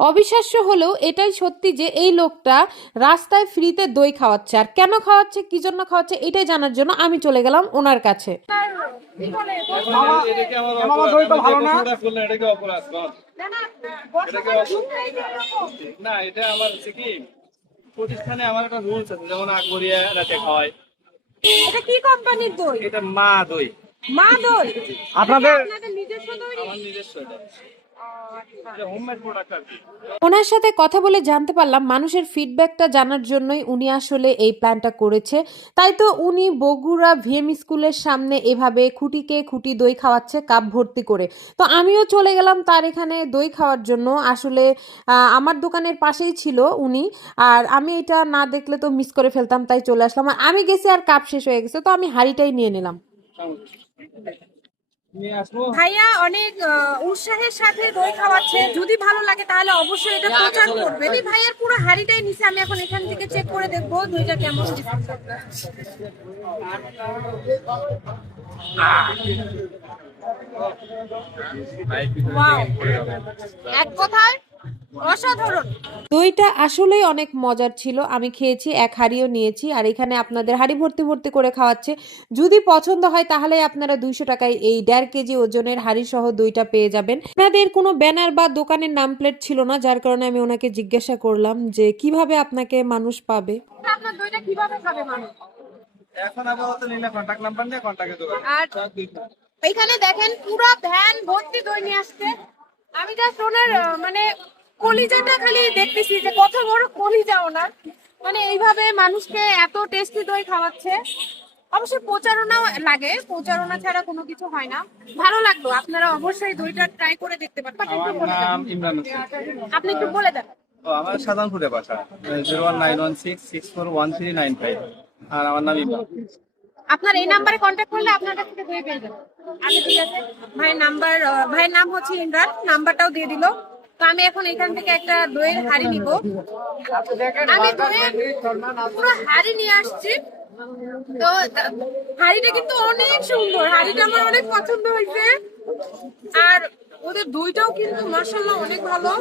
অবিশ্বাস্য হলেও এটাই সত্যি যে এই লোকটা রাস্তায় ফ্রিতে দই খাওয়াচ্ছে। আর কেন খাওয়াচ্ছে, কি জন্য খাওয়াচ্ছে, এটাই জানার জন্য আমি চলে গেলাম ওনার কাছে। প্রতিষ্ঠানে আমার একটা রুলস আছে, যেমন আকবরিয়া রাতে খাওয়ায়। এটা কি কোম্পানির দই? এটা মা দই। মা দই আপনাদের নিজস্ব দই? আমার নিজস্ব এটা। এটা হোমমেড প্রোডাক্ট আর কি। ওনার সাথে কথা বলে জানতে পারলাম মানুষের ফিডব্যাকটা জানার জন্যই উনি আসলে এই প্ল্যানটা করেছে। তাই তো উনি বগুড়া ভিএম স্কুলের সামনে এভাবে খুঁটিকে খুঁটি দই খাওয়াচ্ছে কাপ ভর্তি করে। তো আমিও চলে গেলাম তার এখানে দই খাওয়ার জন্য। আসলে আমার দোকানের পাশেই ছিল উনি, আর আমি এটা না দেখলে তো মিস করে ফেলতাম, তাই চলে আসলাম। আর আমি গেছি আর কাপ শেষ হয়ে গেছে, তো আমি হাঁড়িটাই নিয়ে নিলাম। নিয়ে আসবো। ভাইয়া অনেক উৎসাহের সাথে দই খাওয়াচ্ছে, যদি ভালো লাগে তাহলে অবশ্যই এটা প্রচার করবে। আমি ভাইয়ার পুরো হাঁড়িটাই নিছি, আমি এখন এখান থেকে চেক করে দেখবো দইটা কেমন। ওয়াও, এক কথায় অসাধারণ। দইটা আসলেই অনেক মজার ছিল, আমি খেয়েছি, এক হাঁড়িও নিয়েছি। আর এখানে আপনাদের হাঁড়ি ভর্তি ভর্তি করে খাওয়াচ্ছে। যদি পছন্দ হয় তাহলে আপনারা 200 টাকায় এই 1.5 কেজি ওজনের হাঁড়ি সহ দইটা পেয়ে যাবেন। আপনাদের কোনো ব্যানার বা দোকানের নাম প্লেট ছিল না, যার কারণে আমি ওনাকে জিজ্ঞাসা করলাম যে কিভাবে আপনাকে মানুষ পাবে। আপনার দইটা কিভাবে খাবে মানুষ? এখন আপাতত নিলে কন্টাক্ট নাম্বার নিয়ে কন্টাক্টে দোকান। আর এখানে দেখেন পুরো ভ্যান ভর্তি দই নিয়ে আসছে। আমি জাস্ট ওনার মানে কলিজাটা খালি দেখতেছি যে কত বড় কলিজা ওনার, মানে এইভাবে মানুষকে এত টেস্টি দই খাওয়াচ্ছে। অবশ্যই প্রচারণাও লাগে, প্রচারণা ছাড়া কোনো কিছু হয় না। ভালো লাগলো, আপনারা অবশ্যই দইটা ট্রাই করে দেখতে পারেন। আমার নাম ইমরান হোসেন। আপনি একটু বলে দেন। ও, আমার সাধারণপুরে বাসা, 01916641395। আর আমার নাম ইমরান। আপনার এই নাম্বারে কন্ট্যাক্ট করলে আপনার কাছ থেকে দই পেয়ে যাবেন। আচ্ছা ঠিক আছে, ভাইয়ের নাম হচ্ছে ইমরান, নাম্বারটাও দিয়ে দিল। তো আমি এখন এখান থেকে একটা দইয়ের হাঁড়ি নিব। আমি দইয়ের পুরো হাঁড়ি নিয়ে আসছি। তো হাঁড়িটা কিন্তু অনেক সুন্দর, হাঁড়িটা আমার অনেক পছন্দ হয়েছে। আর ওদের দইটাও কিন্তু মাশাআল্লাহ অনেক ভালো।